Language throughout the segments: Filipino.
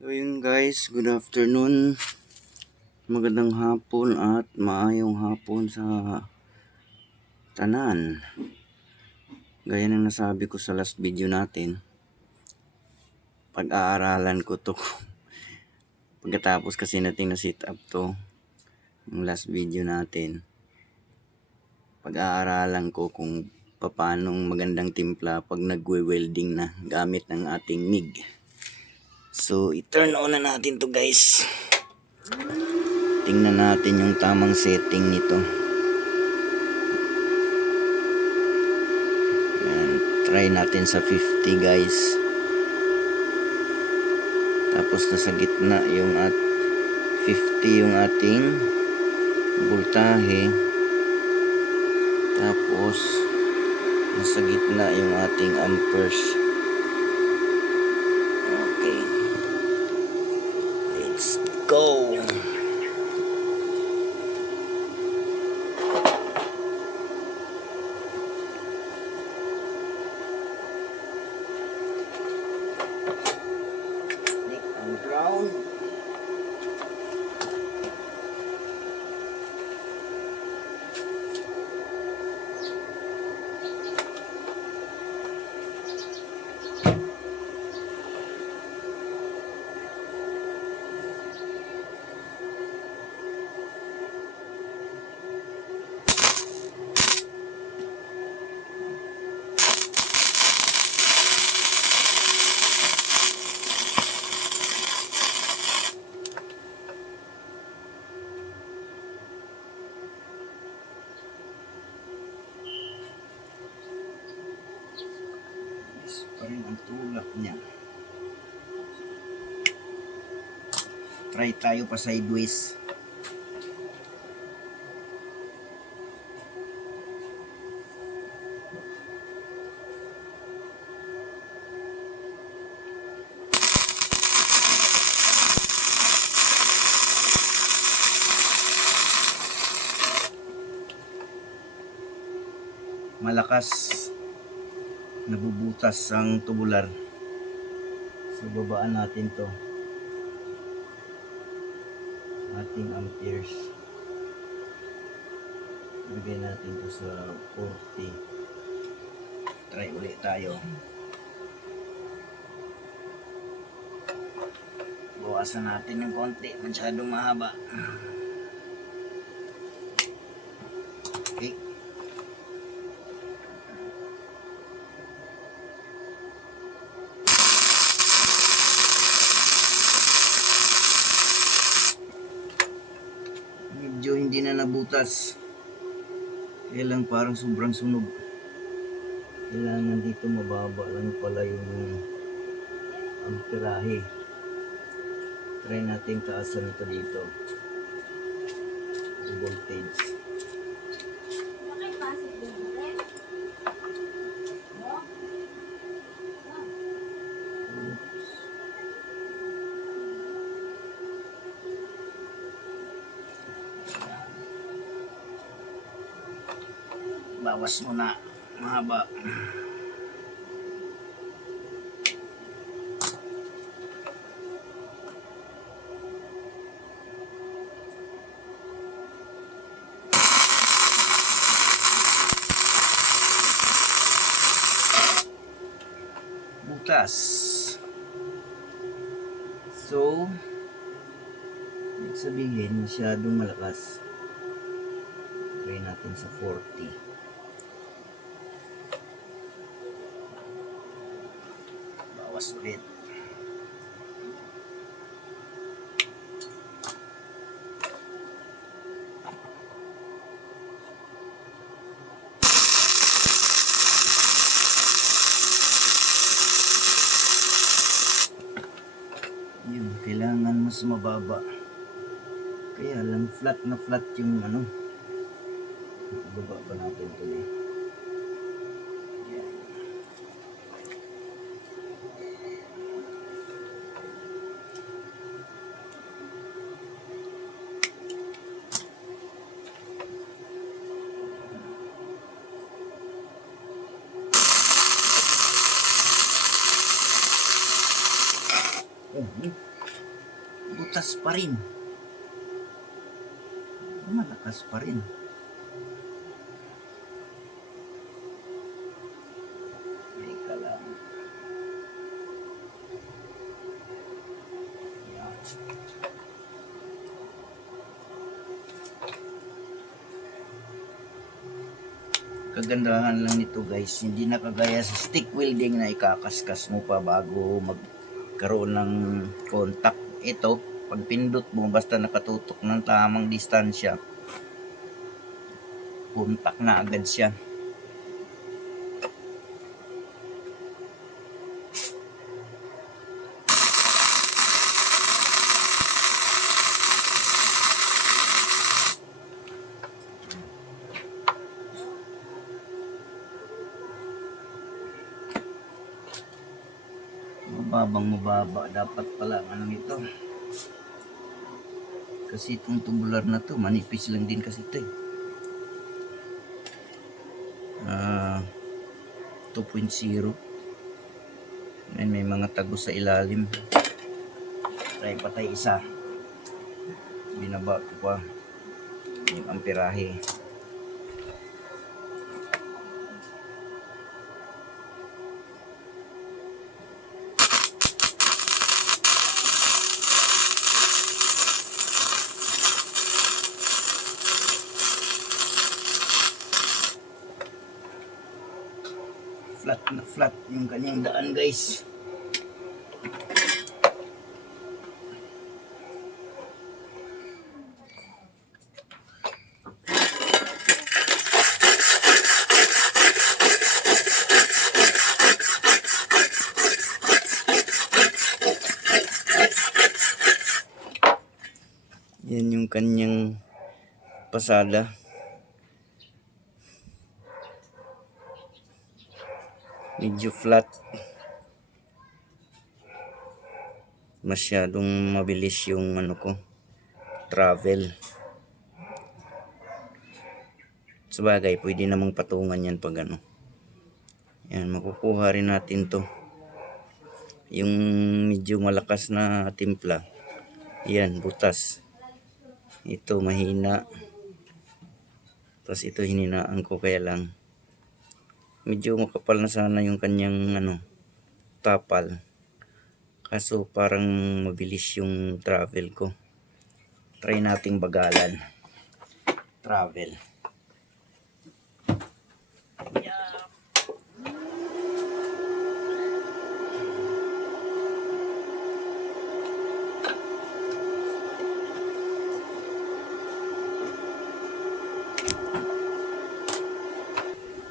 So yun guys, good afternoon. Magandang hapon at maayong hapon sa tanan. Gaya ng nasabi ko sa last video natin, pag-aaralan ko to. Pagkatapos kasi natin na sit up to, yung last video natin. Pag-aaralan ko kung paanong magandang timpla pag nagwe-welding na gamit ng ating MIG. So i-turn on na natin to guys. Tingnan natin yung tamang setting nito. Ayan, try natin sa 50 guys. Tapos nasa gitna yung 50 yung ating voltahe. Tapos nasa gitna yung ating amperes. Okay. Let's go. Ground. Pa rin ang tulak niya. Try tayo pa sideways. Malakas nabubutas ang tubular. So babaan natin to ating amperes. Bigay natin to sa 40. Try ulit tayo. Bawasan natin yung konti, masyadong mahaba. Okay. Medyo hindi na nabutas. Kaya lang parang sobrang sunog. Kailangan dito mababa lang pala yung amperahe. Try natin taasan ito dito. Yung voltage. Bawas mo na, mahaba. Butas. So, ibig sabihin masyadong malakas. Try natin sa 40. Ulit. Yun, kailangan mas mababa. Kaya lang flat na flat yung ano. Baba pa natin ito eh. butas pa rin. Malakas pa rin. Teka lang. Yan. Kagandahan lang nito guys, hindi na kagaya sa stick welding na ikakaskas mo pa bago magkaroon ng contact. Ito, pag pindot mo basta nakatutok ng tamang distansya, contact na agad siya. Mababa dapat pala ano ito, kasi itong tubular na to manipis lang din kasi ito 2.0. May mga tagos sa ilalim. Try patay isa, binaba ko pa yung amperahe. Flat na flat yung kanyang daan guys. Yan yung kanyang pasada. Medyo flat. Masyadong mabilis yung ano ko, travel. Sabagay, pwede namang patungan yan pag ano. Yan, makukuha rin natin to. Yung medyo malakas na timpla. Yan, butas. Ito mahina. Tapos ito hininaan ko, kaya lang medyo makapal na sana yung kanyang ano, tapal. Kaso parang mabilis yung travel ko. Try nating bagalan. Travel. Yeah.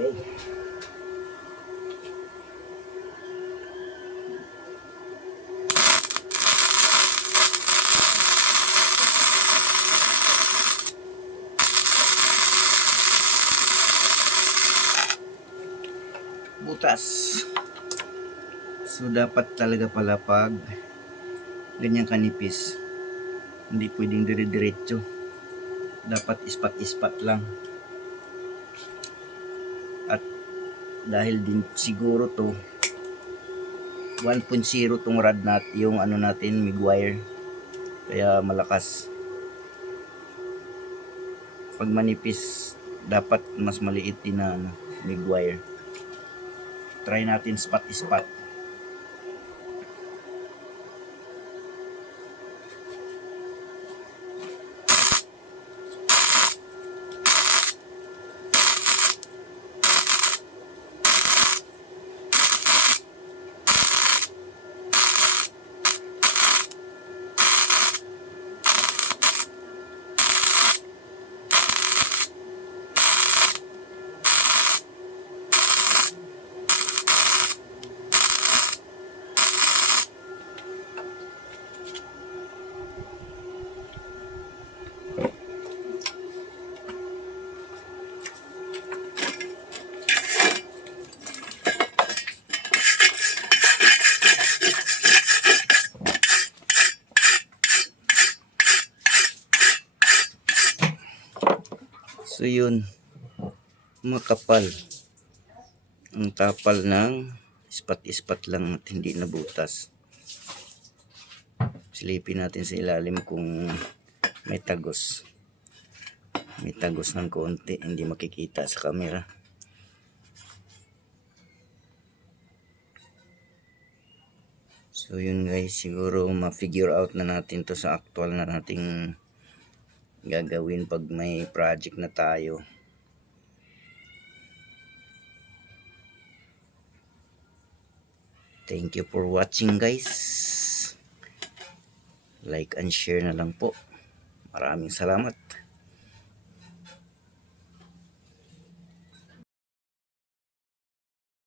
Okay. Butas. So dapat talaga pala pag ganyan kanipis, hindi pwedeng dire-diretso, dapat ispat-ispat lang. At dahil din siguro to 1.0 tong rod natin, yung ano natin, MIG wire, kaya malakas. Pag manipis dapat mas maliit din na ano, MIG wire. Try natin spot-ispat. So yun, makapal ang tapal ng ispat-ispat lang at hindi nabutas. Silipin natin sa ilalim kung may tagos. May tagos ng konti, hindi makikita sa camera. So yun guys, siguro ma-figure out na natin to sa actual na nating gagawin pag may project na tayo. Thank you for watching guys. Like and share na lang po. Maraming salamat.